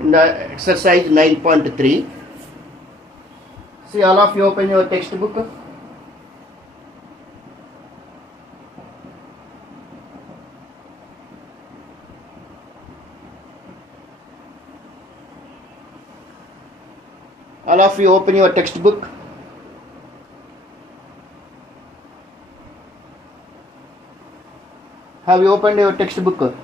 in the exercise 9.3. See, all of you open your textbook. All of you open your textbook. Have you opened your textbook?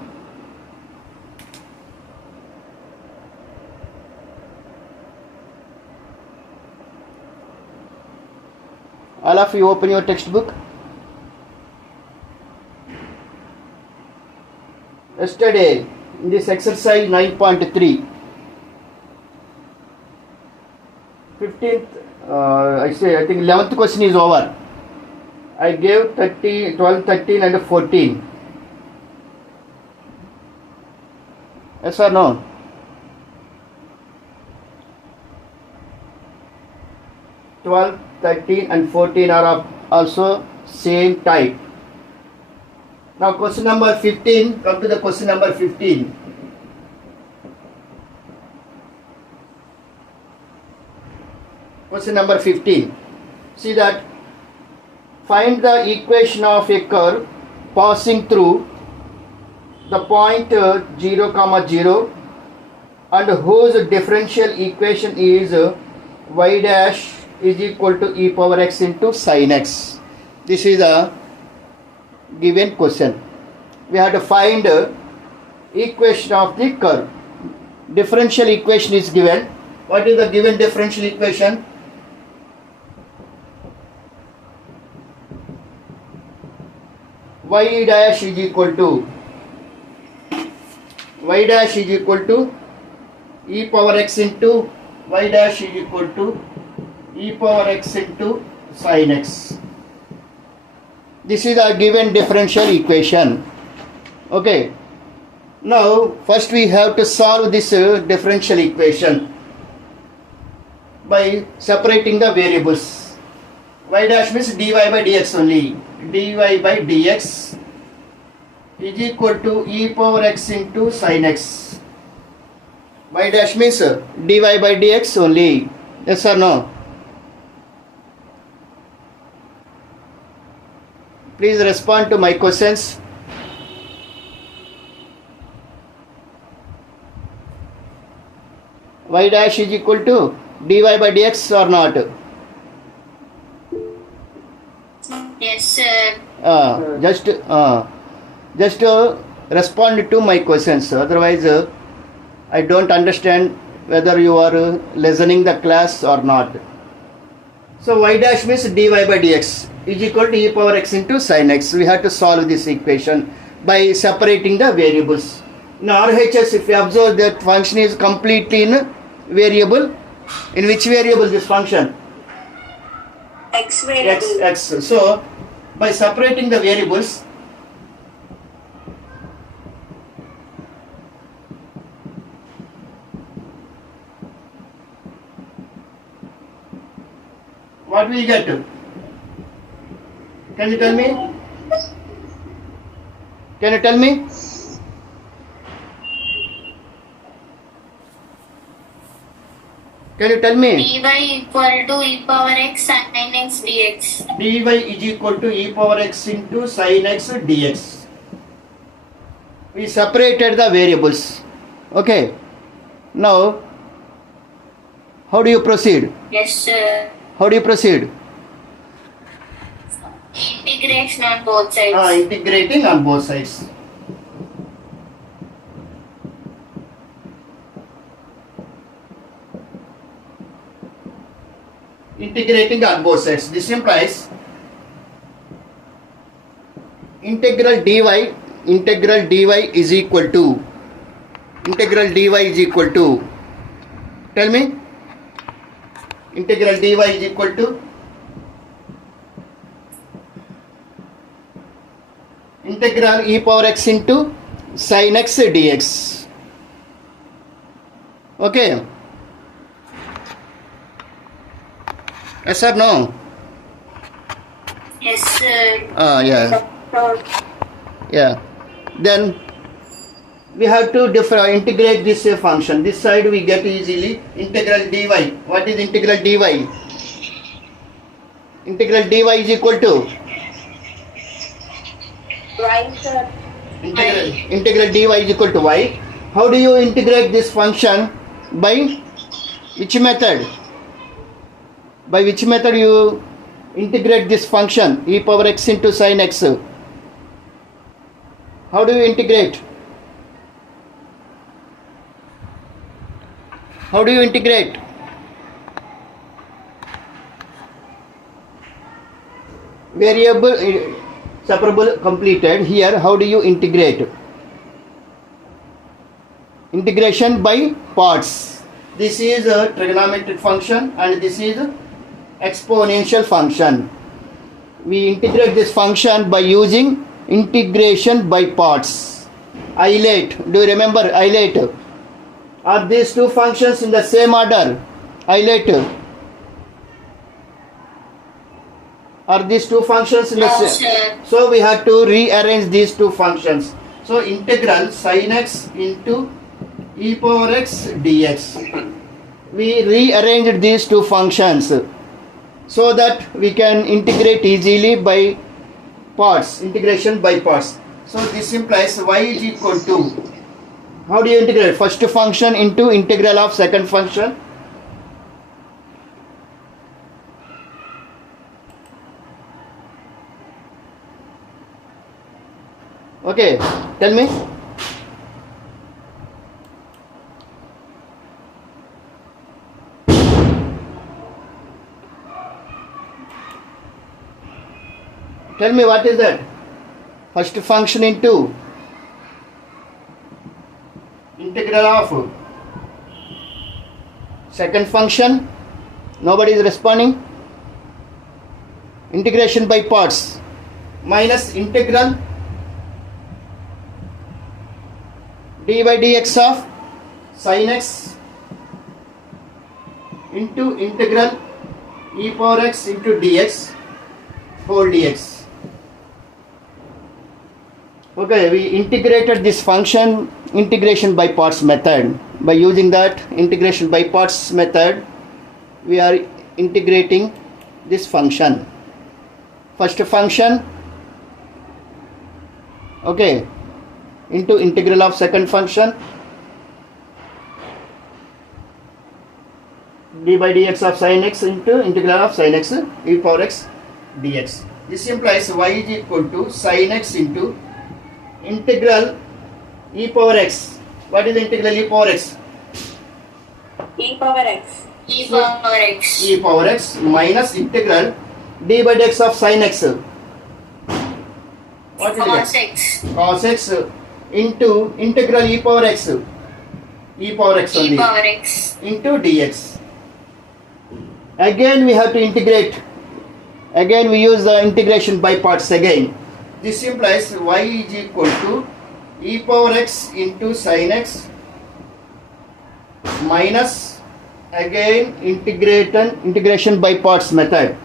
All of you open your textbook. Yesterday, in this exercise 9.3, 15th, I think 11th question is over. I gave 12, 13 and 14. Yes or no? (12), 13 and 14 are of also same type. Now question number 15, come to the question number 15. Question number 15. See that, find the equation of a curve passing through the point 0, 0 and whose differential equation is y dash is equal to e power x into sin x. This is a given question. We have to find equation of the curve. Differential equation is given. What is the given differential equation? Y dash is equal to e power x into y dash is equal to e power x into sin x. This is a given differential equation. Okay. Now first we have to solve this differential equation by separating the variables. Y dash means dy by dx only. Dy by dx is equal to e power x into sin x. Y dash means dy by dx only. Yes or no? Please respond to my questions. Y dash is equal to dy by dx or not? Yes, sir. Just respond to my questions. Otherwise, I don't understand whether you are listening the class or not. So y dash means dy by dx is equal to e power x into sin x. We have to solve this equation by separating the variables. In RHS, if you observe, that function is completely in variable. In which variable this function? X variable. X. So by separating the variables, what we get? Can you tell me? Can you tell me? Can you tell me? dy equal to e power x sin x dx. Dy is equal to e power x into sin x dx. We separated the variables. Okay. Now, how do you proceed? Yes, sir. How do you proceed? Integration on both sides. Integrating on both sides. Integrating on both sides. This implies integral dy is equal to tell me, integral dy is equal to integral e power x into sin x dx. Okay. Yes or no? Yes, sir. Yeah. Yeah. Then we have to integrate this function. This side we get easily integral dy. What is integral dy? Integral dy is equal to Y, sir. integral dy is equal to y. How do you integrate this function? By which method? By which method you integrate this function e power x into sin x? How do you integrate? How do you integrate? Variable separable completed. Here, how do you integrate? Integration by parts. This is a trigonometric function and this is exponential function. We integrate this function by using integration by parts. Isolate. Do you remember isolate? Are these two functions in the same order? Isolate. Are these two functions in the No, same? sir. So we have to rearrange these two functions. So integral sin x into e power x dx. We rearranged these two functions so that we can integrate easily by parts. Integration by parts. So this implies y is equal to, how do you integrate? First function into integral of second function. Okay, tell me. Tell me what is that? First function into integral of second function. Nobody is responding. Integration by parts minus integral d by dx of sin x into integral e power x into dx whole dx. Okay, we integrated this function integration by parts method. By using that integration by parts method, we are integrating this function. First function, okay, into integral of second function d by dx of sin x into integral of sin x e power x dx. This implies y is equal to sin x into integral e power x. What is the integral e power x? E power x. E power x. E power x minus integral d by dx of sin x. What is Cos it? x. Cos x into integral e power x. E power x E only power x. into dx. Again we have to integrate. Again we use the integration by parts again. This implies y is equal to e power x into sin x minus again integration by parts method.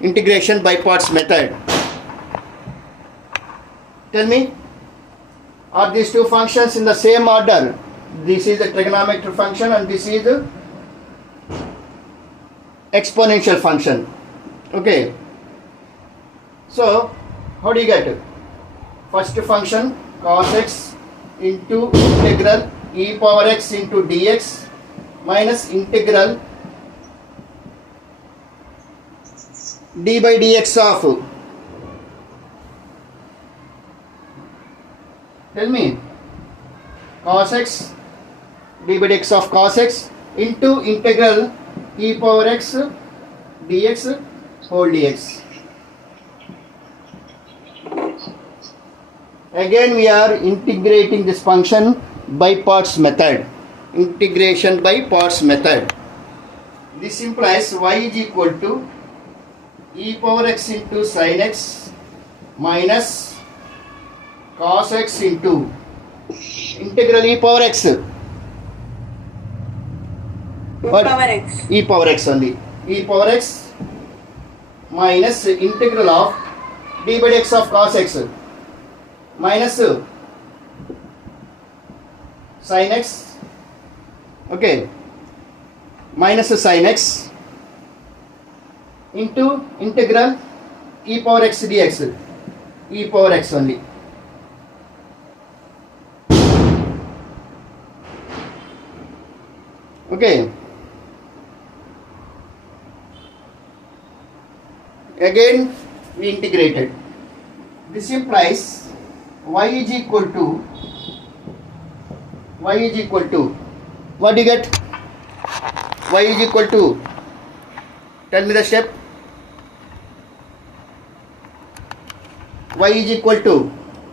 Integration by parts method. Tell me, are these two functions in the same order? This is a trigonometric function and this is a exponential function. Okay. So, how do you get it? First function cos x into integral e power x into dx minus integral d by dx of, tell me, cos x d by dx of cos x into integral e power x dx whole dx. Again we are integrating this function by parts method. Integration by parts method. This implies y is equal to e power x into sin x minus cos x into integral e power x. What? Power x. E power x only. E power x minus integral of d by dx of cos x minus sin x, okay, minus sin x into integral e power x dx, e power x only. Okay, again we integrated. This implies y is equal to what do you get? Y is equal to, tell me the step. Y is equal to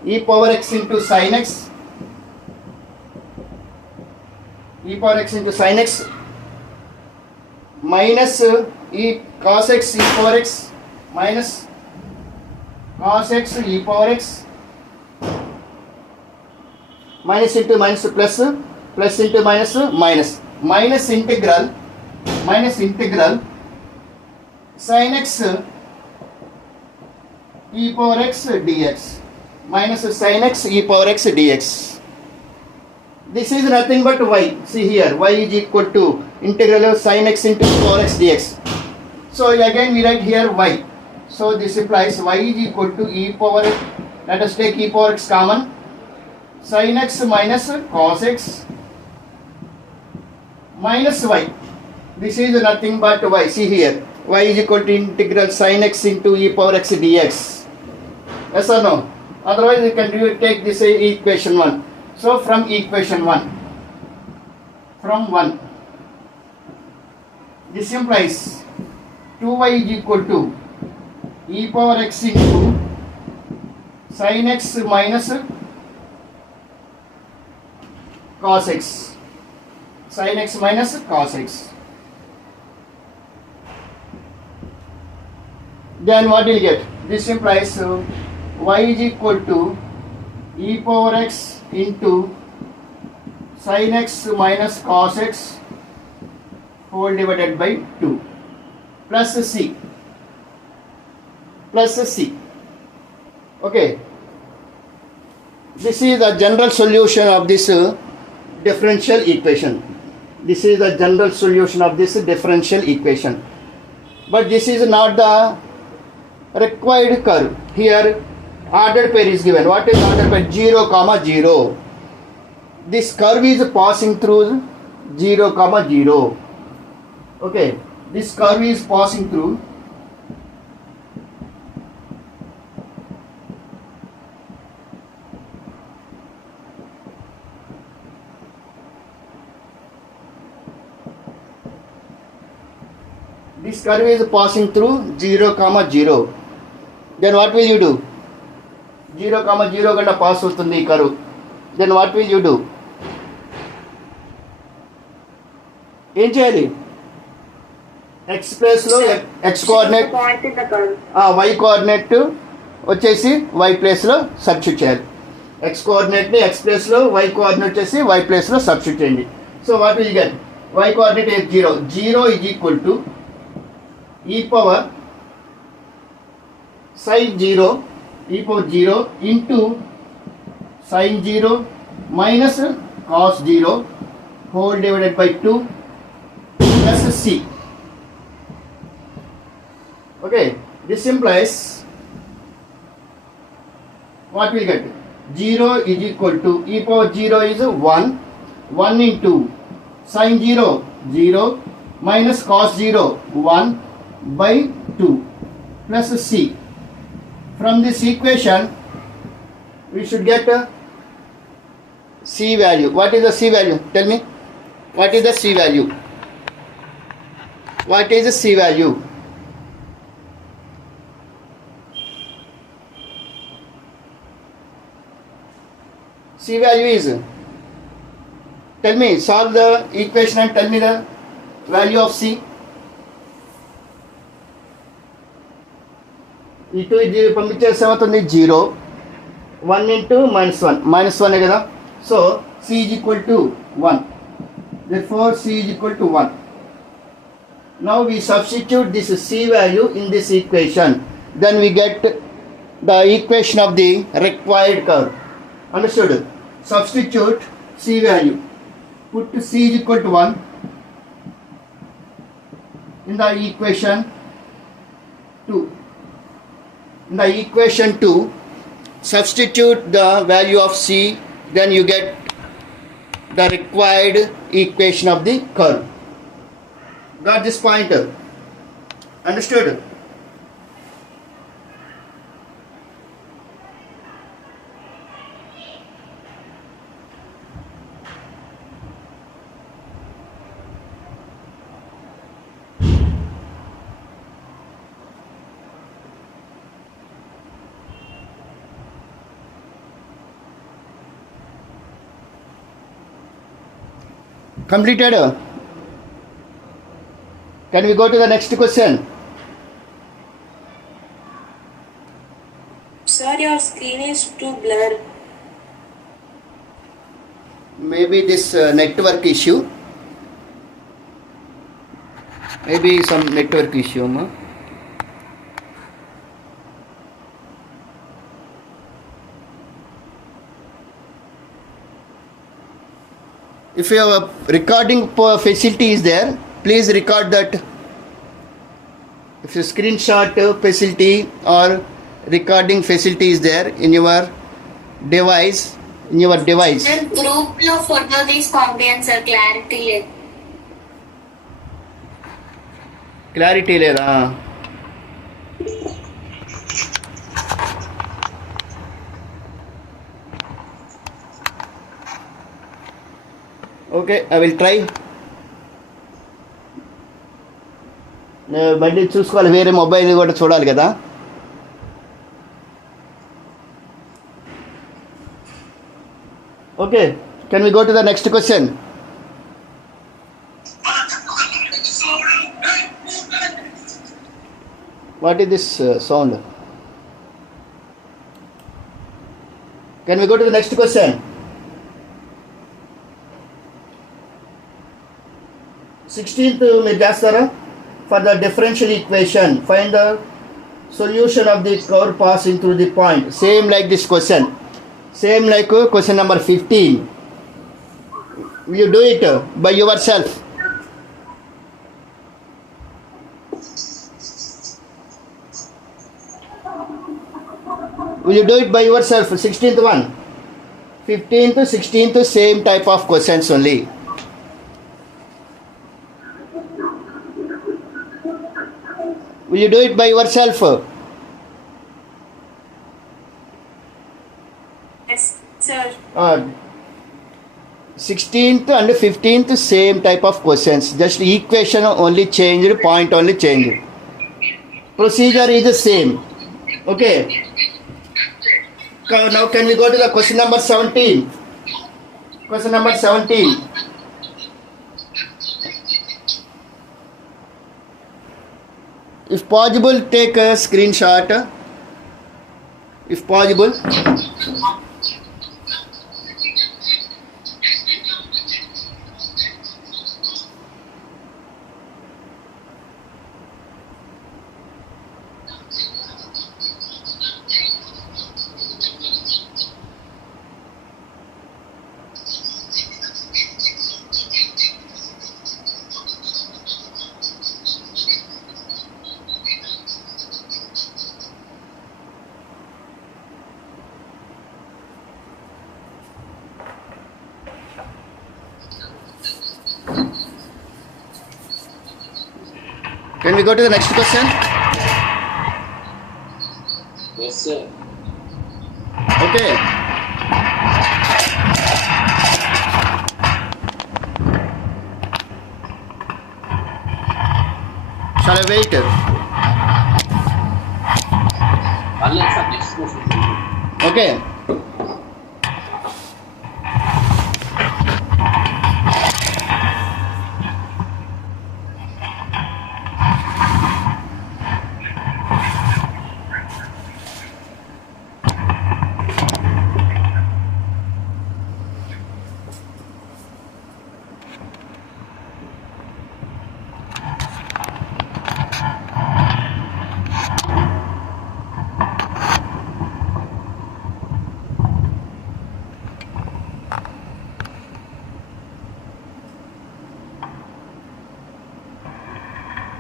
e power x into sin x, e power x into sin x minus e cos x e power x minus cos x e power x, minus into minus plus, plus into minus minus, minus integral sin x e power x dx, minus sin x e power x dx. This is nothing but y. See here, y is equal to integral of sin x into e power x dx. So again we write here y. So this implies y is equal to e power, let us take e power x common, sin x minus cos x minus y. This is nothing but y. See here, y is equal to integral sin x into e power x dx. Yes or no? Otherwise you can take this equation 1. So from equation 1, from 1, this implies 2y is equal to e power x into sin x minus cos x, sin x minus cos x. Then what will you get? This implies y is equal to e power x into sin x minus cos x whole divided by 2 plus c, okay. This is the general solution of this differential equation. This is the general solution of this differential equation, but this is not the required curve. Here ordered pair is given. What is ordered pair? 0 comma 0. This curve is passing through 0 comma 0. Okay, this curve is passing through this curve is passing through 0 comma 0. Then what will you do? 0 comma 0 gonna pass అవుతుంది ఈ curve. Then what will you do? ఏం చేయాలి? x place లో x coordinate, y coordinate వచ్చేసి y place లో substitute చేయాలి. x coordinate ని x place లో y కోఆర్డినేట్ వచ్చేసి y ప్లేస్ లో సబ్స్టిట్యూట్ చేయండి. So what will get? y coordinate is 0. 0 is equal to e power sin 0, e power 0 into sin 0 minus cos 0 whole divided by 2 plus c. Okay, this implies what we get? 0 is equal to e power 0 is 1 into sin 0 0 minus cos 0 1 by 2 plus c. From this equation we should get a c value. What is the c value? Tell me. What is the c value? What is the c value? C value is, tell me, solve the equation and tell me the value of c. ఇటు ఇది పంపించేసి ఏమవుతుంది? 0 1 into minus 1 కదా. So c is equal to 1. Therefore c is equal to 1. Now we substitute this c value in this equation. Then we get the equation of the required curve. Understood? Substitute c value. put C is equal to 1 in the equation 2. In the equation 2, substitute the value of C, then you get the required equation of the curve. Got this point? Understood? Completed? Can we go to the next question? Sir, your screen is too blurred. Maybe this network issue. Maybe some network issue. Ma. If your recording facility is there, please record that. If your screenshot facility or recording facility is there in your device, Sir, group లో photo తీసి పంపించండి sir, clarity లేదు. Clarity లేదా? Okay, I will try. మళ్ళీ చూసుకోవాలి, వేరే mobile కూడా చూడాలి కదా. Okay, can we go to the next question? What is this sound? Can we go to the next question? 16th మీరు చేస్తారా? For the differential equation, find the solution of the curve passing through the point. Same like this question. Same like question number 15. Will you do it by yourself? Will you do it by yourself? 16th one. 15th, 16th, same type of questions only. Will you do it by yourself? Yes, sir. 16th and 15th same type of questions. Just equation only changed, point only changed. Procedure is the same. Okay. Now can we go to the question number 17? Question number 17. If possible, take a screenshot. If possible. Can we go to the next question? Yes, sir. Okay. Shall I wait? Unless sir, next question. Okay.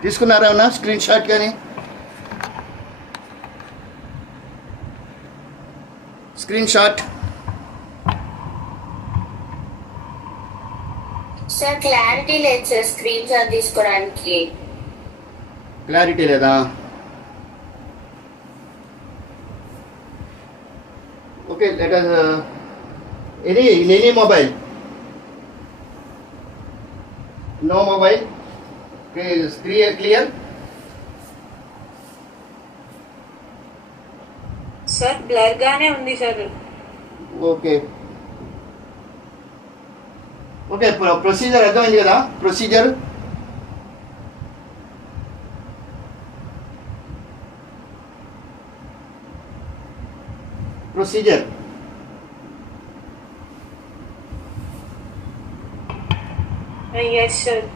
తీసుకున్నారా అన్న screenshot కానీ screenshot sir clarity లేదు sir screenshot తీసుకోవడానికి. Clarity లేదా? Okay let us any mobile, no mobile. Okay, is clear? Sir blur గానే ఉంది sir. Okay okay procedure అర్థమైంది కదా? Procedure yes sir.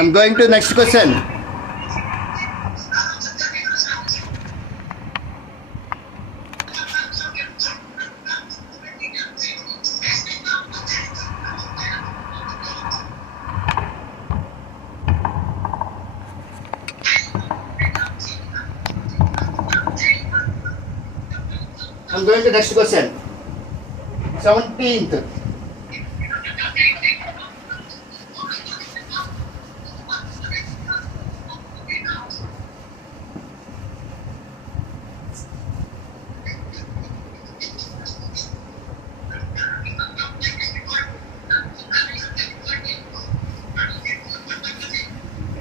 I'm going to next question. I'm going to next question. 17th.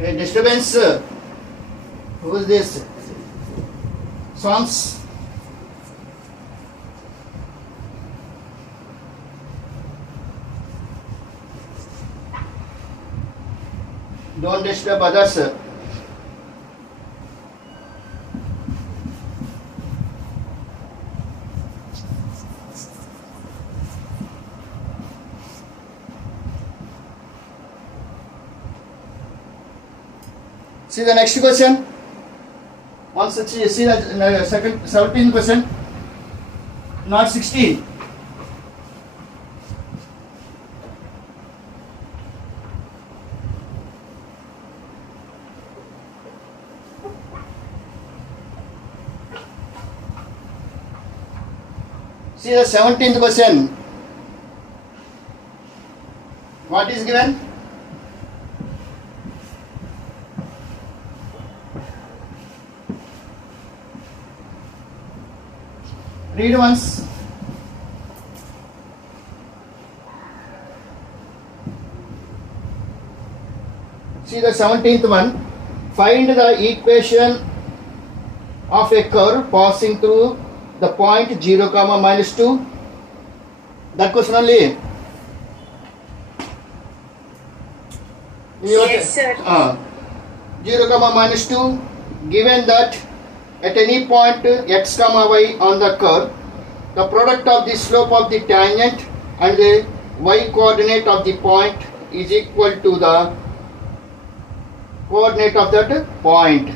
A disturbance. Who is this? Songs. Don't disturb others. See the next question. Once see the second 17th question. Not 16. See the 17th question. What is given? Read once. See the 17th one. Find the equation of a curve passing through the point 0, -2. That question only. Yes, sir. 0, -2. Given that at any point x, y on the curve, the product of the slope of the tangent and the y coordinate of the point is equal to the coordinate of that point.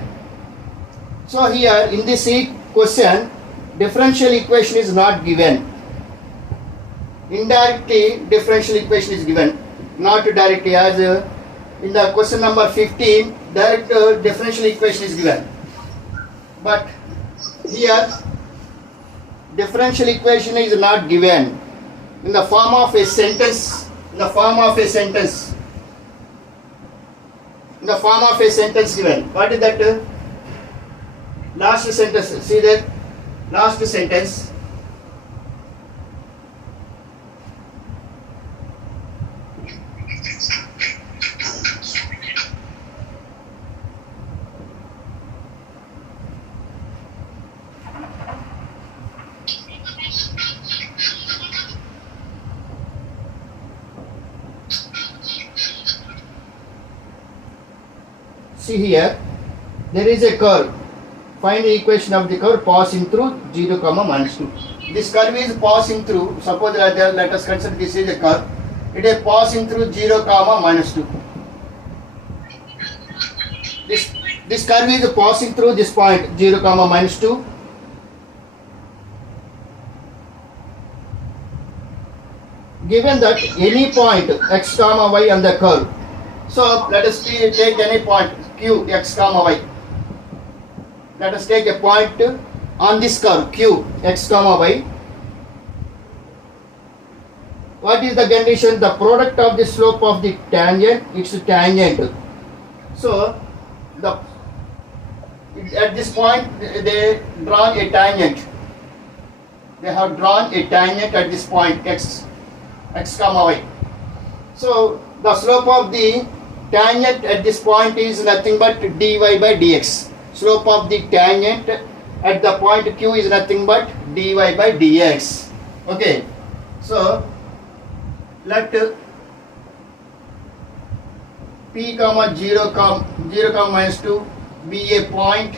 So here in this question, differential equation is not given. Indirectly differential equation is given, not directly, as in the question number 15 direct differential equation is given. But here differential equation is not given in the form of a sentence. In the form of a sentence. In the form of a sentence given. What is that? Last sentence. See that? Last sentence. See here, there is a curve. Find the equation of the curve passing through 0, -2. This curve is passing through. Suppose let us consider this is a curve. It is passing through 0, -2. this curve is passing through this point 0 comma minus 2. Given that any point x comma y on the curve, so let us take any point q x comma y. Let us take a point on this curve q x comma y. What is the condition? The product of the slope of the tangent, it's tangent. So at this point they drawn a tangent. They have drawn a tangent at this point x comma y. So the slope of the tangent at this point is nothing but dy by dx. Slope of the tangent at the point q is nothing but dy by dx. Okay, so let p comma 0 comma minus 2 be a point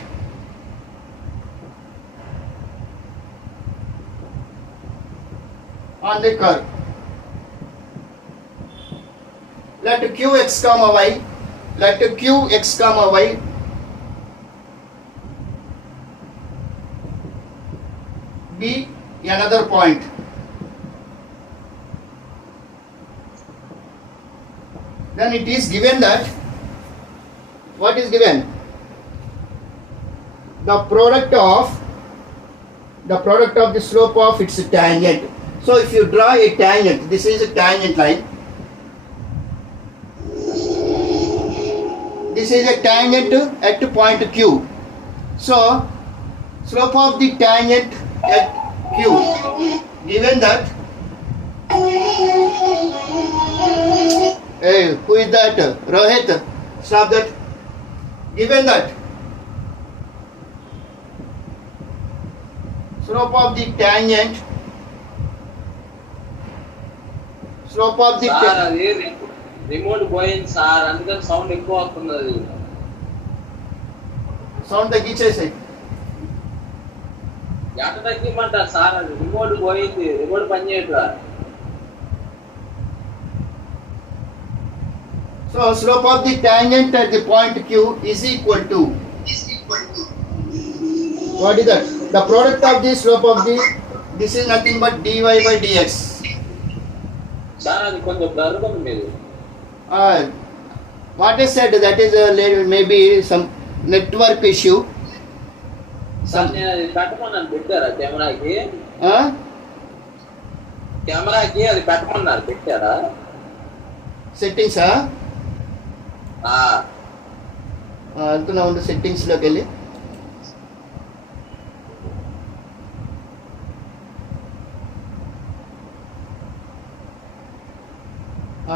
on the curve. Let qx comma y, let qx comma y be another point. Then it is given that, what is given? The product of the slope of its tangent. So if you draw a tangent, this is a tangent line. This is a tangent at point Q. So slope of the tangent at Q, given that, hey, who is that? Rohit, stop that. Given that slope of the tangent, sir అది remote పోయింది sir, అందుకని sound ఎక్కువ వస్తుంది. అది sound తగ్గించేసాయి. ఎట్ట తగ్గిమంటారు sir? అది remote పోయింది, remote పని చేయట్లా. So slope of the tangent at the point Q is equal to, what is that? The product of the slope of the, this is nothing but dy by dx. Sir అది కొంచెం blur ఉంది మీరు. What I said, that is maybe some network issue. Sir నేను అది పెట్టమన్నాను, పెట్టారా కెమెరాకి? కెమెరాకి అది పెట్టమన్నారు, పెట్టారా? సెట్టింగ్స్ వెళ్తున్నా ఉండు, సెట్టింగ్స్లోకి వెళ్ళి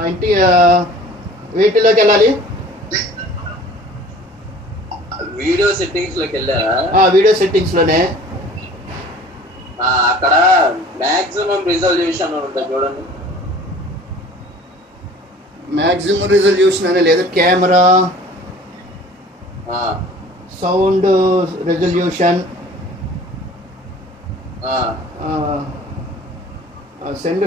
ఇంటి వీటిలోకి వెళ్ళాలి. వీడియో సెట్టింగ్స్ లోకి వెళ్ళారా? వీడియో సెట్టింగ్స్ లోనే అక్కడ మాక్సిమం రిజల్యూషన్ ఉంటుంది చూడండి. మాక్సిమం రిజల్యూషన్ అనే లేదు, కెమెరా, సౌండ్ రెజల్యూషన్, సెండ్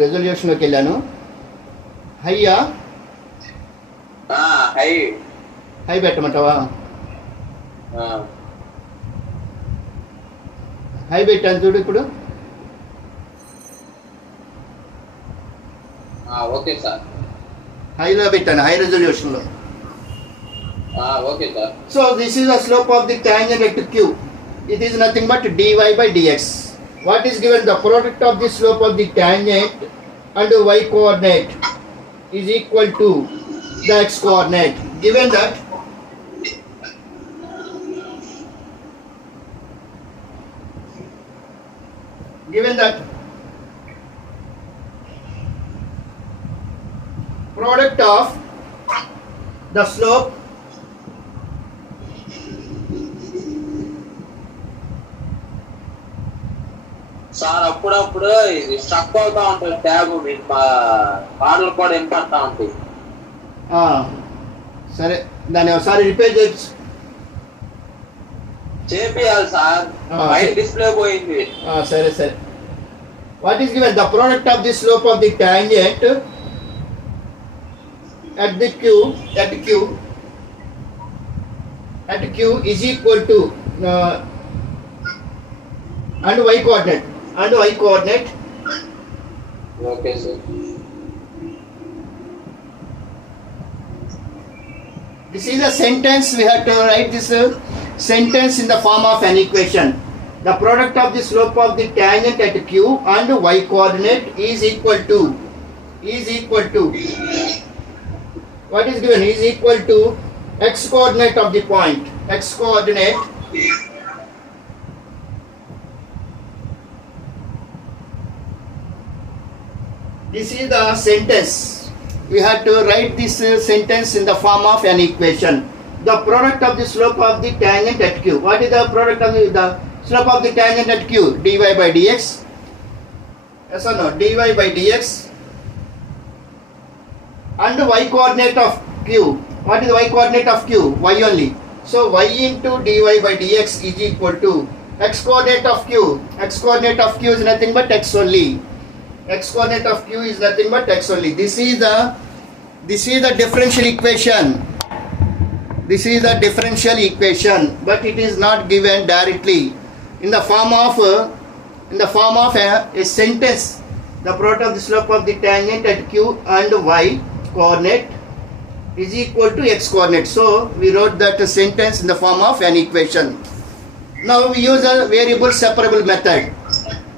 రెజల్యూషన్లోకి వెళ్ళాను. హైయా, హై పెట్టమంటావా? హై పెట్టాను చూడు ఇప్పుడు. ఓకే సార్, హైలో పెట్టాను, హై రెజల్యూషన్లో. Okay sir. So this is the slope of the tangent at Q. It is nothing but dy by dx. What is given? The product of the slope of the tangent and y coordinate is equal to the x coordinate. Given that product of the slope sir అప్పుడప్పుడు ఇది struck అవుతా ఉంటుంది tab, మీకు పాటలు కూడా వినపడతా ఉంటాయి. సరే, దాన్ని ఒకసారి రిపేర్ చేపియాలి సార్, బయట డిస్ప్లే పోయింది. సరే సరే. What is given? The product of the slope of the tangent at Q at Q is equal to and y coordinate. Okay, sir. This is a sentence. We have to write this sentence in the form of an equation. The product of the slope of the tangent at Q and y coordinate is equal to what is given is equal to x coordinate of the point. X coordinate this is the sentence. We have to write this sentence in the form of an equation. The product of the slope of the tangent at Q. What is the product of the slope of the tangent at Q? Dy by dx. Yes or no? Dy by dx. And the y coordinate of Q. What is the y coordinate of Q? Y only. So y into dy by dx is equal to x coordinate of Q. X coordinate of Q is nothing but x only. X coordinate of Q is nothing but x only. This is the differential equation. This is the differential equation, but it is not given directly in the form of a sentence. The product of the slope of the tangent at Q and y coordinate is equal to x coordinate. So we wrote that sentence in the form of an equation. Now we use a variable separable method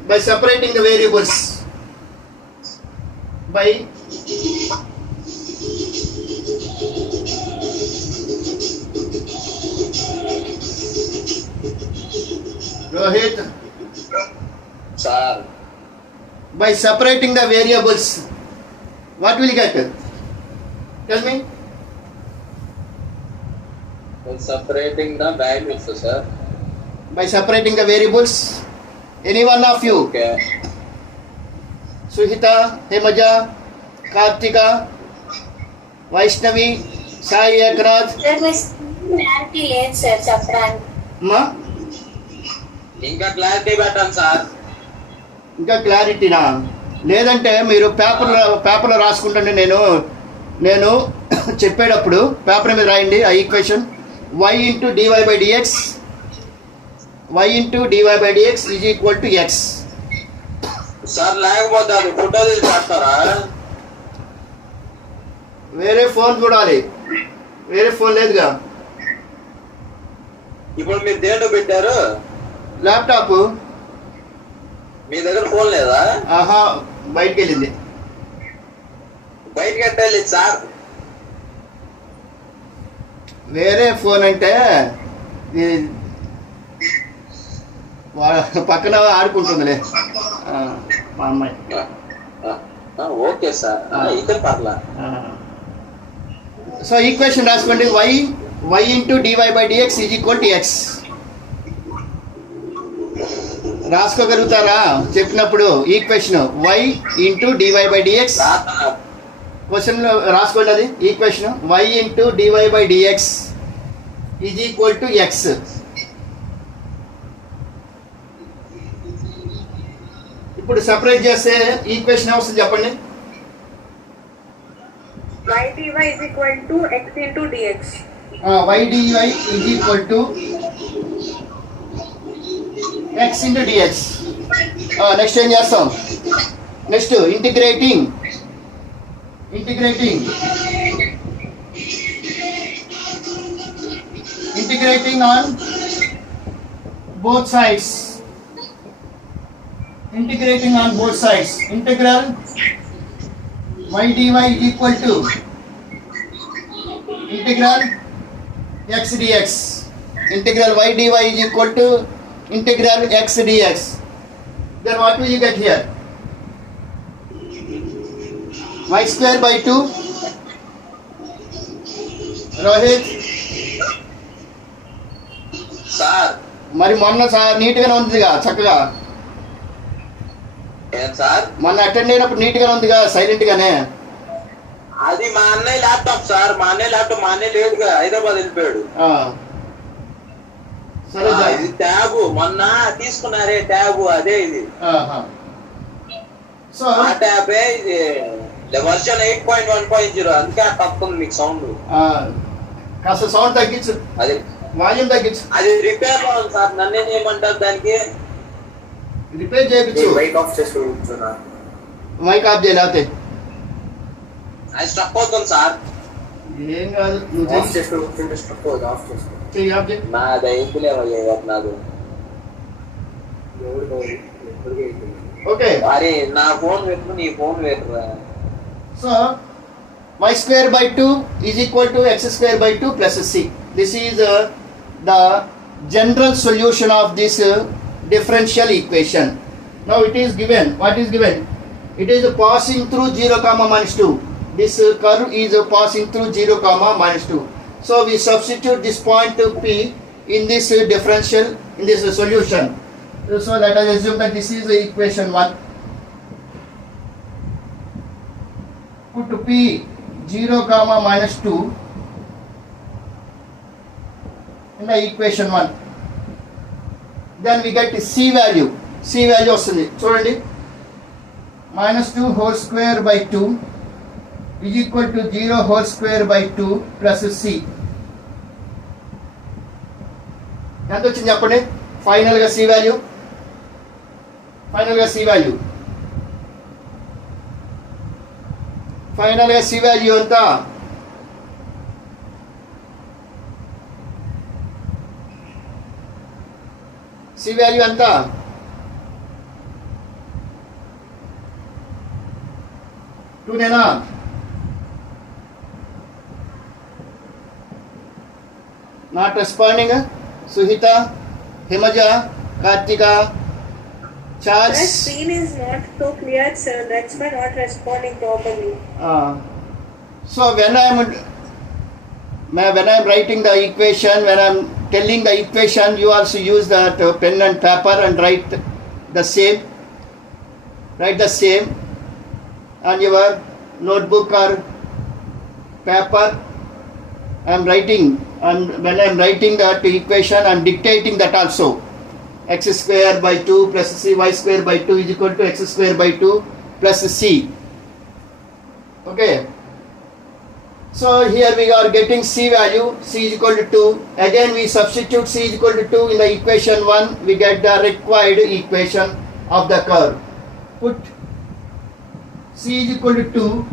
by separating the variables by Rohit, Sir, by separating the variables, what will you get? Tell me. by separating the values, sir. By separating the variables, any one of you, Okay. Suhita, Hemaja, Kartika, Vaishnavi, Sai Eknath, Sir, my clarity లేదు sir చెప్పడానికి. Ma, ఇంకా clarity పెట్టండి sir. ఇంకా క్లారిటీనా? లేదంటే మీరు పేపర్లో రాసుకుంటుంటే నేను చెప్పేటప్పుడు పేపర్ మీద రాయండి ఆ equation. y into dy by dx is equal to x. Sir లేకపోతే అది ఫోటో తీసి పెడతారా? వేరే ఫోన్ చూడాలి. వేరే ఫోన్ లేదుగా. ఇప్పుడు మీరు దేంట్లో పెట్టారు? ల్యాప్టాప్. మీ దగ్గర ఫోన్ లేదా? ఆహా, బయటికి వెళ్ళింది. బయటకి పెట్టాలి సార్. వేరే ఫోన్ అంటే పక్కన ఆడుకుంటుందిలే మా అమ్మాయి. ఓకే సార్, అయితే పర్లా. సో ఈక్వేషన్ రాసుకోండి. y into dy by dx is equal to x. రాసుకోగలుగుతారా చెప్పినప్పుడు equation y into dy by dx? Question రాసుకోండి. అది equation y into dy by dx is equal to x. ఇప్పుడు సెపరేట్ చేస్తే equation ఏమొస్తుంది చెప్పండి. y dy is equal to x into dx. y dy is equal to x into dx. Next ఏం చేస్తాం? Next integrating on both sides. Integral y dy is equal to integral x dx. Integral y dy is equal to integral x dx. Then what will you get here? Y square by 2. Rohit, sir మరి మొన్న నీట్గానే ఉందిగా, చక్కగా ఏం sir? మొన్న attend అయినప్పుడు నీట్గానే ఉందిగా, సైలెంట్గానే. అది మా అన్నయ్య ల్యాప్టాప్ సార్. మా అన్నయ్య లేదుగా, హైదరాబాద్ వెళ్ళిపోయాడు. సరే ఇది ట్యాబ్ మొన్న తీసుకున్నారే ట్యాబ్, అదే ఇది. సో ఆ ట్యాబే ఇది వర్షన్ 8.1.0. అందుకే తప్పుంది మీకు సౌండ్. కాస్త సౌండ్ తగ్గించు. అది వాల్యూమ్ తగ్గించు. అది రిపేర్ లో ఉంది సార్, నన్ను ఏం చేయమంటారు దానికి? రిపేర్ చేయించు. మైక్ ఆఫ్ చేసుకుని కూర్చున్నా. మైక్ ఆఫ్ చేయలేకపోతే అది స్ట్రక్ అవుతుంది సార్. ఏం కాదు, నువ్వు ఆఫ్ చేసుకుని కూర్చుంటే స్ట్రక్ అవుతుంది. ఆఫ్ చేసుకో. చెయ్యి, ఆఫ్ చేయి. నాది అయిపోలేవయ్యా నాది. ఓకే. మరి నా ఫోన్ పెట్టు, నీ ఫోన్ పెట్టురా. So y square by 2 is equal to x square by 2 plus c. This is the general solution of this differential equation. Now it is given. What is given? It is passing through 0 comma minus 2. This curve is passing through 0 comma minus 2. So we substitute this point p in this differential, in this solution. So let us assume that this is equation 1. Put p 0 comma minus 2 in the equation 1. Then we get c value. C value వస్తుంది చూడండి. minus 2 whole square by 2 is equal to 0 whole square by 2 plus c. ఎంత వచ్చింది చెప్పండి ఫైనల్గా c value? ఫైనల్గా c value ఎంత? C value ఎంత? టూనేనా? Not responding. Suhita, Himaja, Karthika, The Charles. screen is not so clear, sir. That's why not responding properly. So when I am writing the equation, when I am telling the equation, you also use that pen and paper and write the same. Write the same on your notebook or paper. I am writing, and when I am writing that equation, I am dictating that also. X square by 2 plus c, y square by 2 is equal to x square by 2 plus c. Okay. So here we are getting c value. C is equal to 2. Again we substitute c is equal to 2 in the equation 1. We get the required equation of the curve. Put c is equal to 2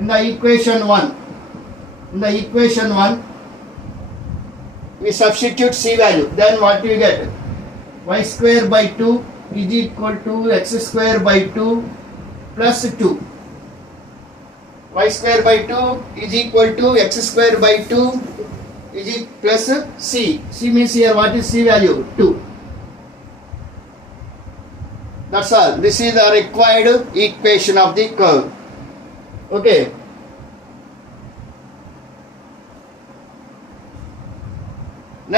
in the equation 1. In the equation 1 we substitute c value. Then what do we get? Y square by 2 is equal to x square by 2 plus 2. Y square by 2 is equal to x square by 2 is plus c. C means here what is c value? 2. That's all. This is the required equation of the curve. Okay.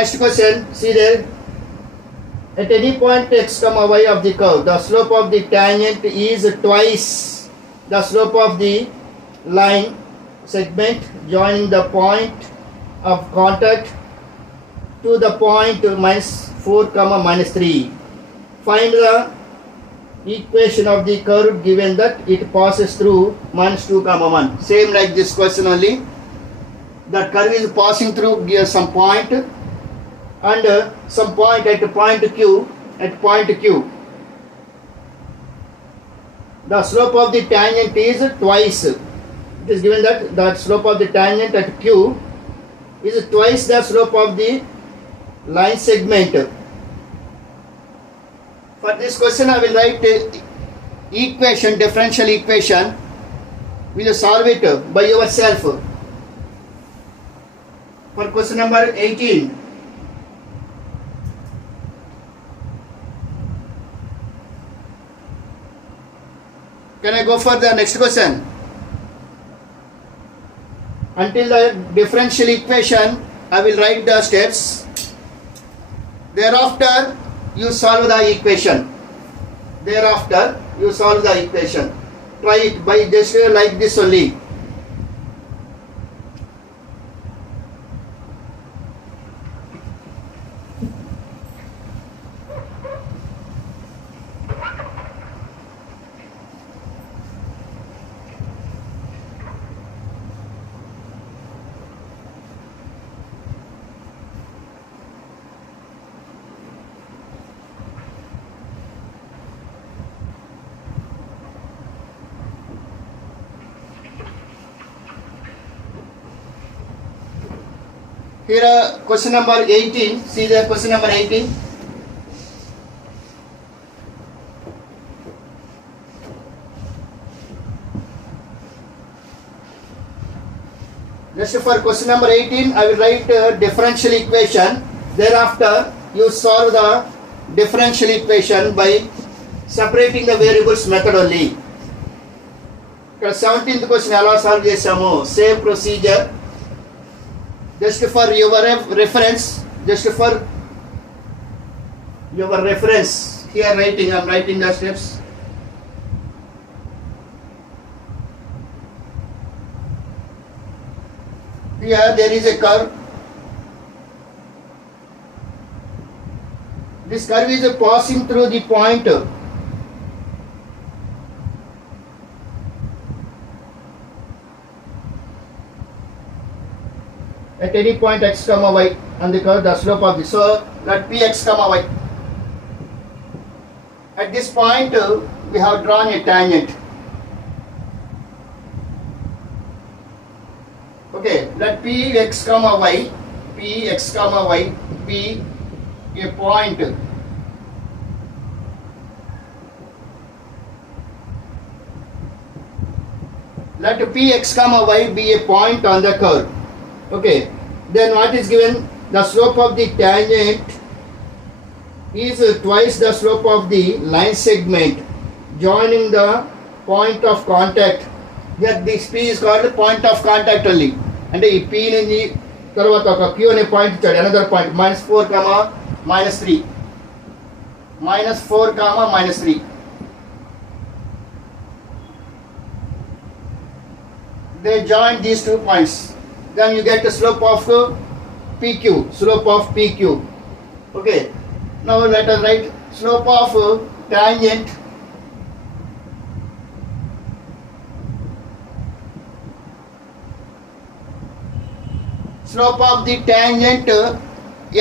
Next question. See there. At any point x comma y of the curve, the slope of the tangent is twice the slope of the line segment joining the point of contact to the point minus 4 comma minus 3. Find the equation of the curve given that it passes through minus 2 comma 1. Same like this question only. That curve is passing through some point and some point at point Q. The slope of the tangent is twice. It is given that the slope of the tangent at Q is twice the slope of the line segment. For this question I will write equation, differential equation. Will you solve it by yourself? For question number 18. Can I go for the next question? Until the differential equation, I will write the steps. Thereafter, you solve the equation. Try it by just like this only. Here question number 18. See the question number 18. Just for question number 18, I will write differential equation. Thereafter, you solve the differential equation by separating the variables method only. ఇక్కడ 17th question ఎలా solve చేసాము same procedure. Just for your reference, here I'm writing the steps. Here there is a curve. This curve is passing through the point at any point x comma y on the curve, the slope of this. So let px comma y. At this point we have drawn a tangent. Okay, let px comma y be a point. Let px comma y be a point on the curve. Okay, then what is given? The slope of the tangent is twice the slope of the line segment joining the point of contact. Here this p is called point of contact only. అంటే ఈ p నుంచి తర్వాత ఒక q అనే point ఇచ్చాడు, another point -4, -3, -4, -3. They join these 2 points. Then you get the slope of PQ. Okay. Now let us write slope of tangent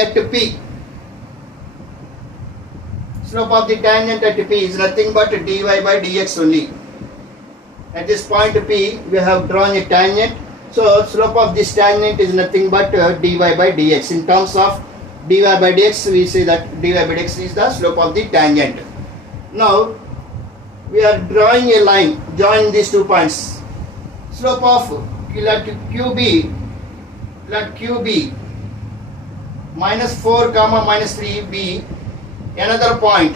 at P. Slope of the tangent at P is nothing but dy by dx only. At this point P we have drawn a tangent, so slope of this tangent is nothing but dy by dx. In terms of dy by dx, we say that dy by dx is the slope of the tangent. Now we are drawing a line joining these 2 points. Slope of let QB -4, -3 be another point.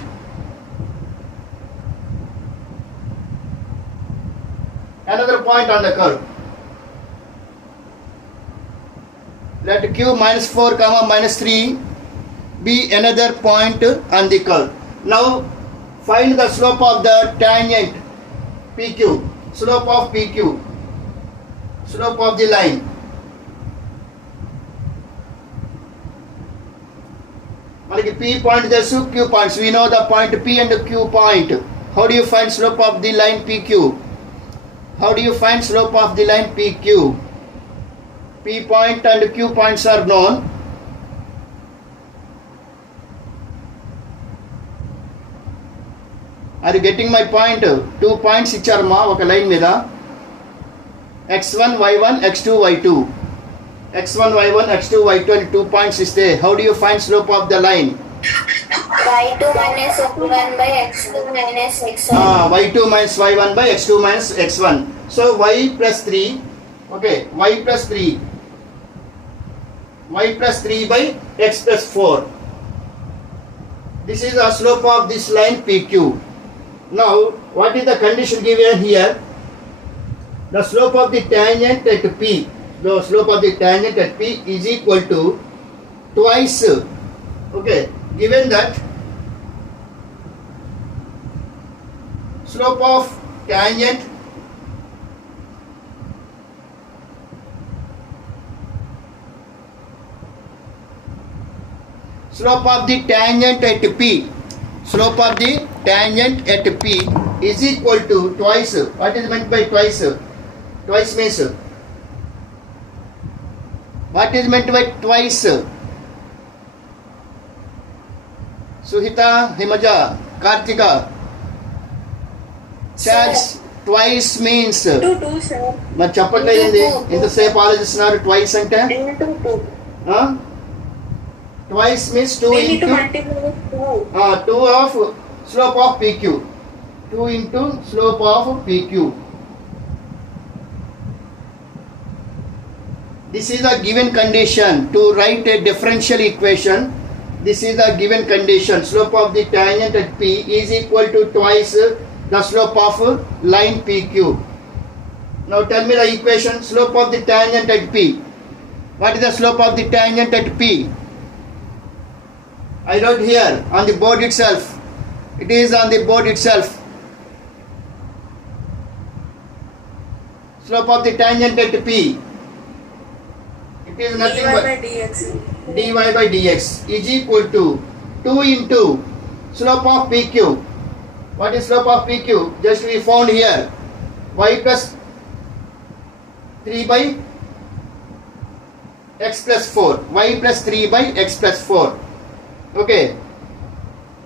Another point on the curve. Let Q -4, -3 be another point on the curve. Now find the slope of the tangent PQ. Slope of PQ. Slope of the line. మనకి P point తెలుసు, Q points. We know the point P and Q point. How do you find slope of the line PQ? How do you find slope of the line PQ? P point and Q points are known. Are you getting my point? 2 points ఇచ్చారమ్మా ఒక line మీద. x1 y1 x2 y2. x1 y1 x2 y2 and 2 points ఇస్తే how do you find slope of the line? y2 minus y1 by x2 minus x1. y2 minus y1 by x2 minus x1. So y plus 3. Okay, y plus 3 by x plus 4. This is the slope of this line PQ. Now what is the condition given here? The slope of the tangent at P, the slope of the tangent at P is equal to twice. Okay, given that slope of tangent slope of the tangent at P, slope of the tangent at P is equal to twice. What is meant by twice? Twice means what is meant by twice? Suhita, Himaja, Kartika, Charles, twice means Into 2, sir. మరి చెప్పట్లేదు ఇంతసేపు ఆలోచిస్తున్నారు twice అంటే Into 2. Huh? Twice means 2 We need to into multiply with 2. 2 of slope of PQ. 2 into slope of PQ. This is a given condition to write a differential equation. This is a given condition. Slope of the tangent at P is equal to twice the slope of line PQ. Now tell me the equation. Slope of the tangent at P. What is the slope of the tangent at P? I wrote here on the board itself. It is on the board itself. Slope of the tangent at P. It is nothing dy but by dx. dy by dx is equal to 2 into slope of PQ. What is slope of PQ? Just we found here. Y plus 3 by x plus 4. Y plus 3 by x plus 4. Okay.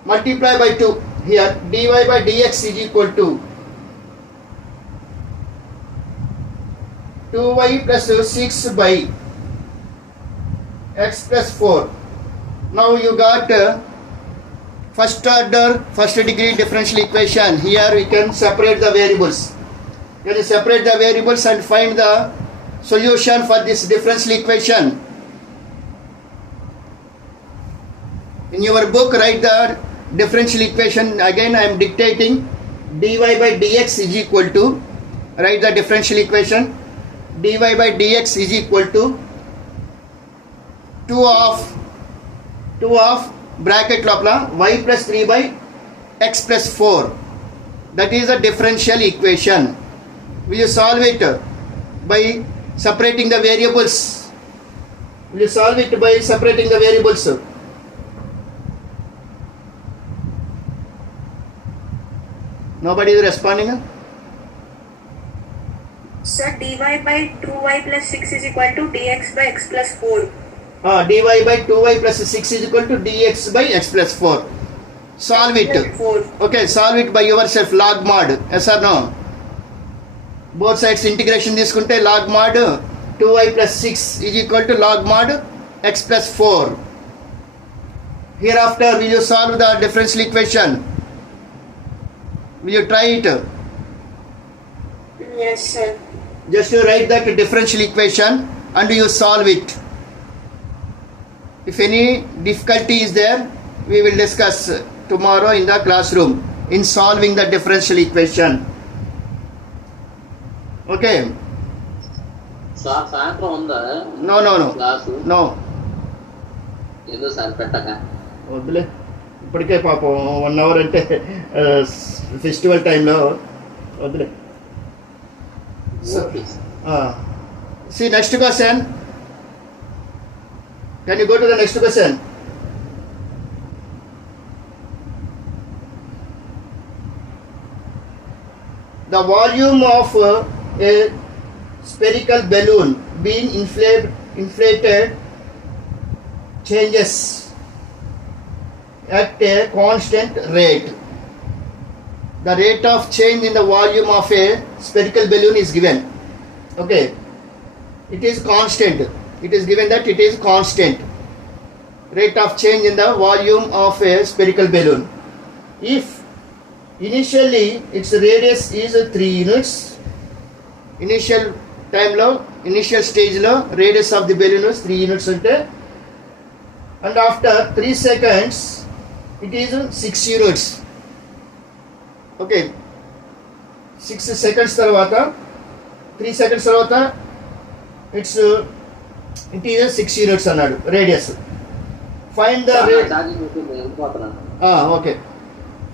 Multiply by 2. Here dy by dx is equal to 2y plus 6 by x plus 4. Now you got first order, first degree differential equation. Here we can separate the variables. Can you separate the variables and find the solution for this differential equation? In your book, write the differential equation. Again, I am dictating dy by dx is equal to, write the differential equation. Dy by dx is equal to 2 of bracket lopla y plus 3 by x plus 4. That is a differential equation. Will you solve it by separating the variables? Will you solve it by separating the variables? Nobody is responding? Sir, dy by 2y plus 6 is equal to dx by x plus 4. Dy by 2y plus 6 is equal to dx by x plus 4. Solve it. 4. Okay, solve it by yourself. Log mod. Yes or no? Both sides integration తీసుకుంటే log mod 2y plus 6 is equal to log mod x plus 4. Hereafter, will you solve the differential equation? Will you try it? Yes, sir. Just you write that differential equation and you solve it. If any difficulty is there, we will discuss tomorrow in the classroom in solving the differential equation. Okay? Sir సాయంత్రం ఉందా No. Class? No. ఏదో sir పెట్టక వద్దులే ఇప్పటికే పాపం 1 hour అంటే festival టైంలో వద్దులే. See next question. Can you go to the next question? The volume of a spherical balloon being inflated changes at a constant rate. The rate of change in the volume of a spherical balloon is given. Okay, it is constant. It is given that it is constant. Rate of change in the volume of a spherical balloon. If initially its radius is 3 units, initial time lo, initial stage lo radius of the balloon is 3 units unte, and after 3 seconds it is 6 units. Okay, 6 seconds tarvata 3 seconds tarvata it is 6 units annadu radius. Find the charging ఉంటుంది వెళ్ళిపోతున్నాను. okay,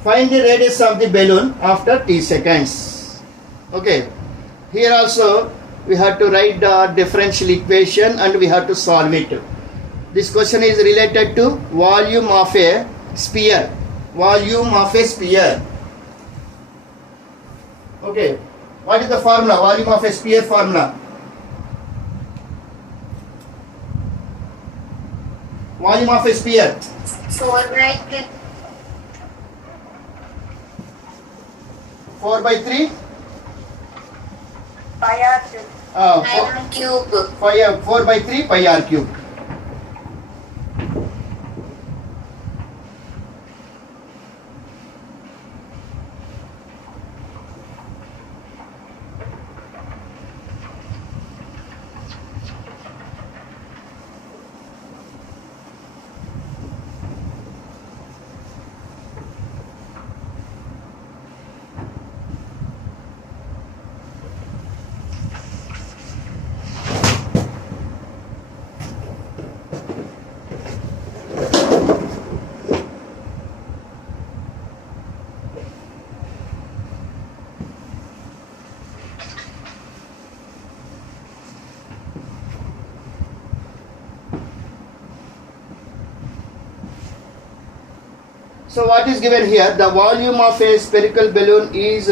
find the radius of the balloon after t seconds. Okay, here also we have to write the differential equation and we have to solve it. This question is related to volume of a sphere. Volume of a sphere. Okay, what is the formula? Volume of a sphere formula. Volume of a sphere. 4 by 3. 4 by 3. Pi r cube. Pi r cube. 4 by 3 pi r cube. So what is given here? The volume of a spherical balloon is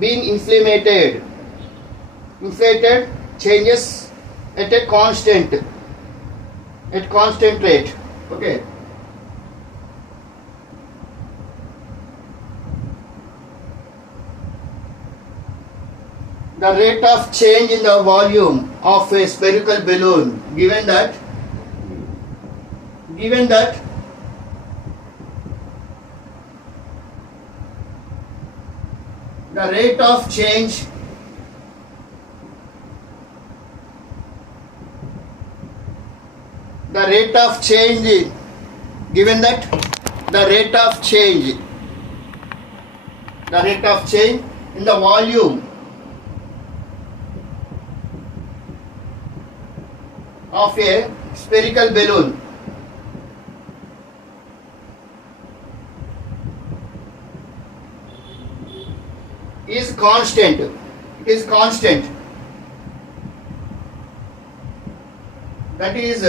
being inflated. Inflated changes at a constant rate. Okay. The rate of change in the volume of a spherical balloon, given that the rate of change given that the rate of change in the volume of a spherical balloon is constant. It is constant. That is,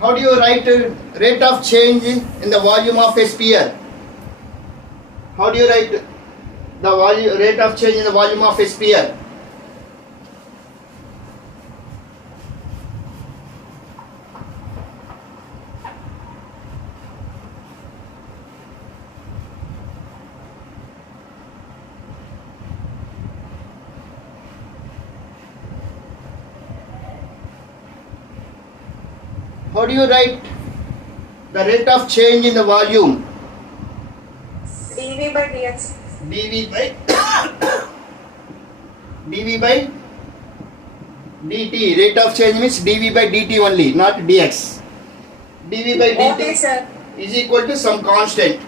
how do you write rate of change in the volume of a sphere? How do you write the rate of change in the volume of a sphere? How do you write the rate of change in the volume? dV by dx. dV by dt. Rate of change means dV by dt only, not dx. dV by dt Okay, sir. is equal to some constant.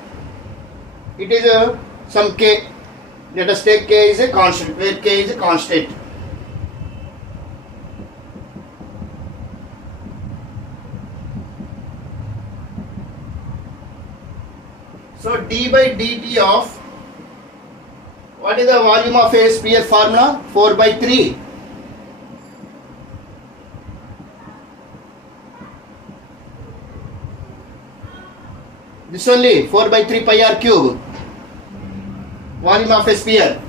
It is some k. Let us take k is a constant, where k is a constant. So d by dt of, what is the volume of a sphere formula? 4 by 3. This only 4 by 3 pi r cube. Volume of a sphere.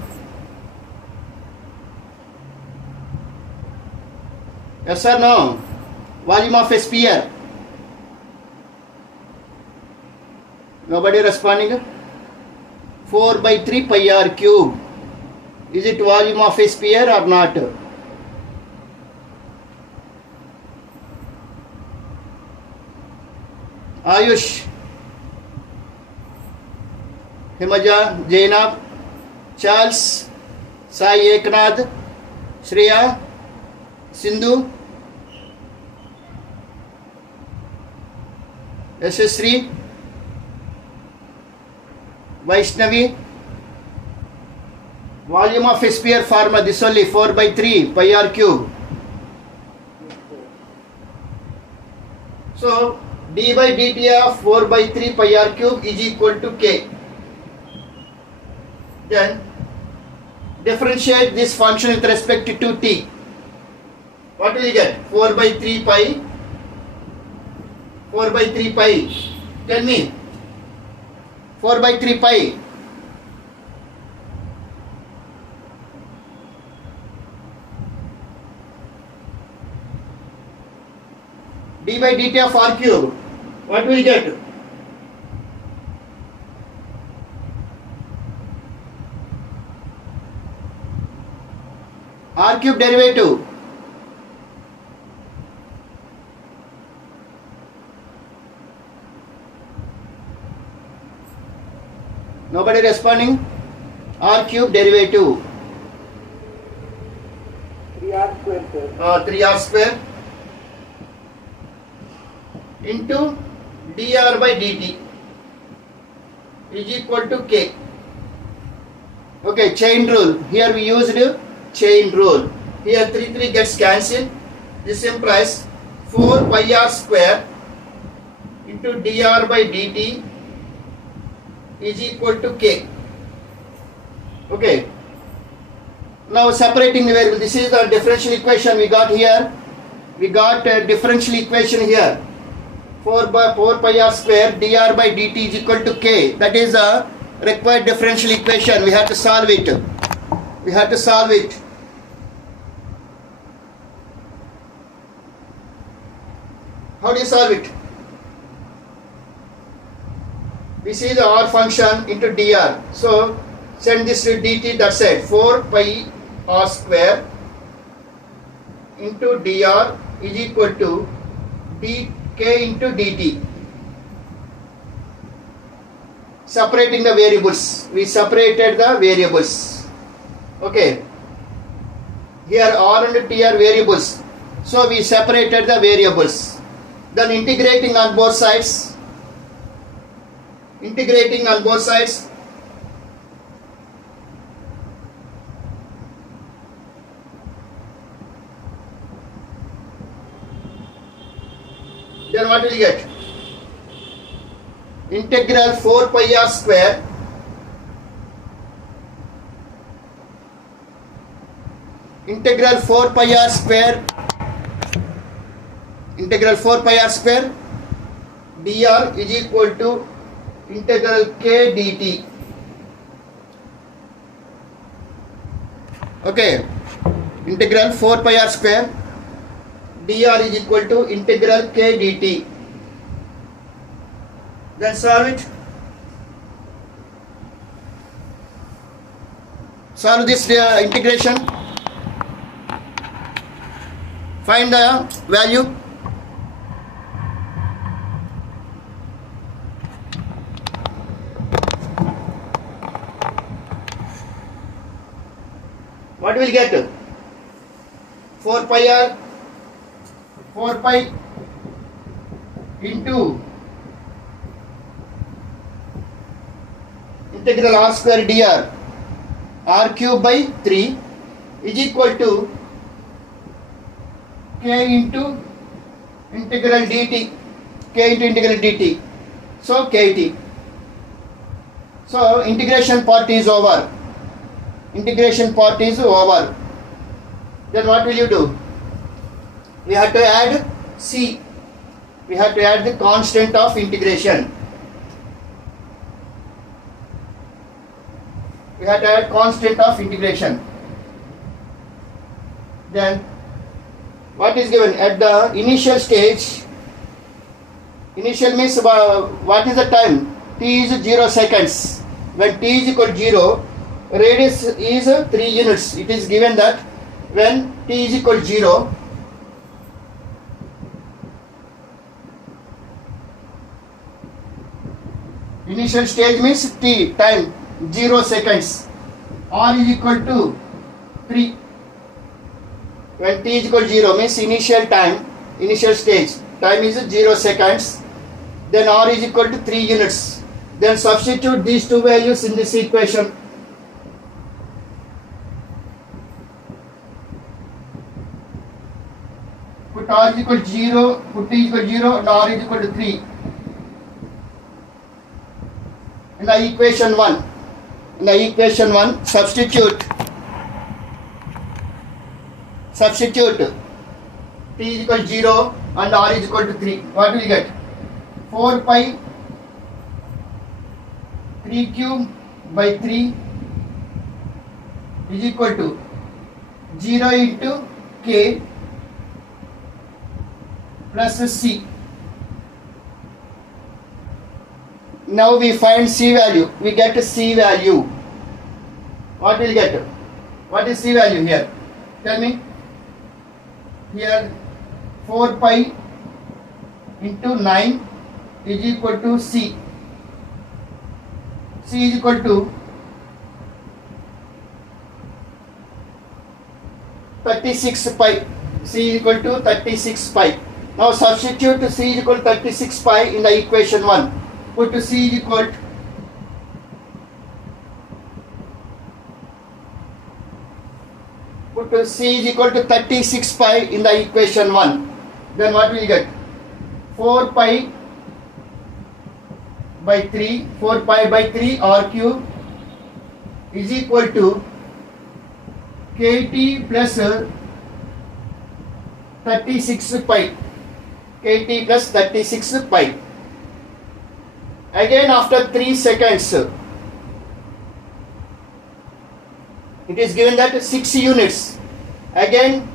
Yes or no? Volume of a sphere. Nobody responding? 4 by 3 pi r cube. Is it volume of a sphere or not? Ayush, Himaja, Jainab, Charles, Sai Eknath, Shreya, Sindhu, Yashasri, Vaishnavi. Volume of a sphere formula, this only 4 by 3 pi r cube. So d by dt of 4 by 3 pi r cube is equal to k. Then differentiate this function with respect to t. What will you get? 4 by 3 pi. 4 by 3 pi. Tell me. 4 by 3 pi. D by dt of r cube. What will you get? R cube derivative. Nobody responding? R cube derivative. 3r square, sir. 3r square into dr by dt is equal to k. Okay, chain rule. Here we used chain rule. Here 3 gets cancelled. This implies 4 pi r square into dr by dt is equal to k. Okay. Now separating the variable. This is the differential equation we got here. We got a differential equation here. 4 pi r square dr by dt is equal to k. That is a required differential equation. We have to solve it. We have to solve it. How do you solve it? We see the r function into dr. So send this to dt, that's it. 4 pi r square into dr is equal to dk into dt. Separating the variables. We separated the variables. Okay. Here r and t are variables. So we separated the variables. Then integrating on both sides. Integrating on both sides. Then what will you get? Integral 4 pi r square integral 4 pi r square dr is equal to integral k dt. Okay, integral 4 pi r square dr is equal to integral k dt. Then solve it. Solve this integration. Find the value. What will get? 4 pi into integral r square dr r cube by 3 is equal to k into integral dt, k into integral dt, so kt. So integration part is over. Integration part is over. Then what will you do? We have to add c. We have to add the constant of integration. We have to add constant of integration. Then what is given at the initial stage? Initial means what is the time? T is 0 seconds. When t is equal to 0, radius is 3 units. It is given that when t is equal to 0, initial stage means t, time 0 seconds, r is equal to 3. When t is equal to 0 means initial time, initial stage, time is 0 seconds, then r is equal to 3 units. Then substitute these two values in this equation. Put r is equal to 0, put t is equal to 0 and r is equal to 3. In the equation 1, substitute t is equal to 0 and r is equal to 3. What will you get? 4 pi 3 cube by 3 is equal to 0 into k plus c. Now we find c value. We get c value. What will you get? What is c value here? Tell me. Here 4 pi into 9 is equal to c. C is equal to 36 pi. C is equal to 36 pi. Now substitute c is equal to 36 pi in the equation 1. Put c is equal to c is equal to 36 pi in the equation 1. Then what will you get? 4 pi by 3, 4 pi by 3 r cube is equal to kt plus 36 pi. kt plus 36 pi. Again after 3 seconds, it is given that 6 units. Again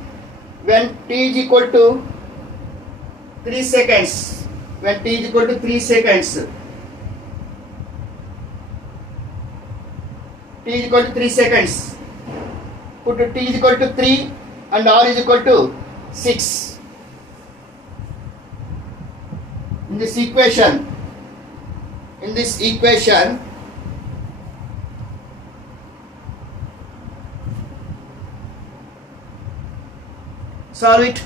when t is equal to 3 seconds, when t is equal to 3 seconds, t is equal to 3 seconds, put t is equal to 3 and r is equal to 6. In this equation, solve it.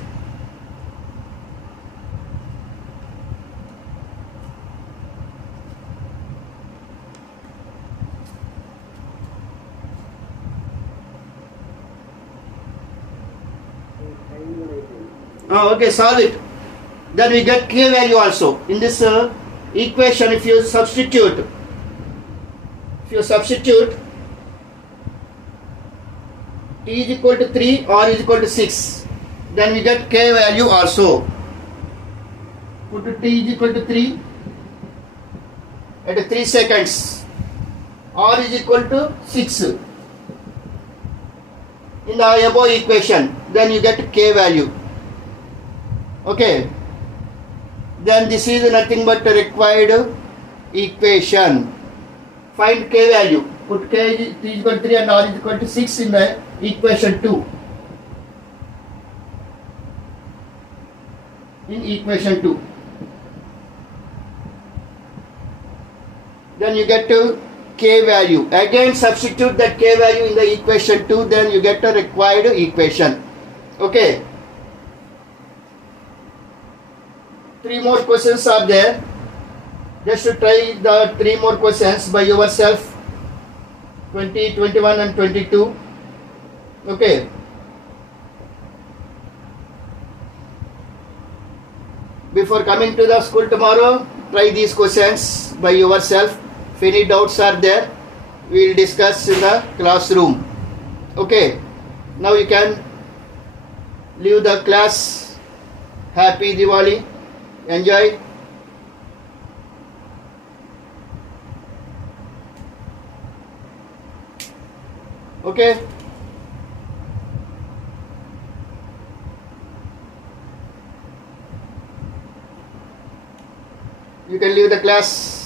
Okay, solve it. Then we get k value also. In this equation, if you substitute t is equal to 3, r is equal to 6, then we get k value also. Put t is equal to 3 at 3 seconds, r is equal to 6 in the above equation, then you get k value. Okay, then this is nothing but a required equation. Find k value. Put k is equal to 3 and r is equal to 6 in the equation 2. In equation 2. Then you get to k value. Again substitute that k value in the equation 2, then you get a required equation. Okay. 3 more questions are there. Just to try the 3 more questions by yourself. 20, 21 and 22. Okay. Before coming to the school tomorrow, try these questions by yourself. If any doubts are there, we will discuss in the classroom. Okay. Now you can leave the class. Happy Diwali. Enjoy. Okay. You can leave the class.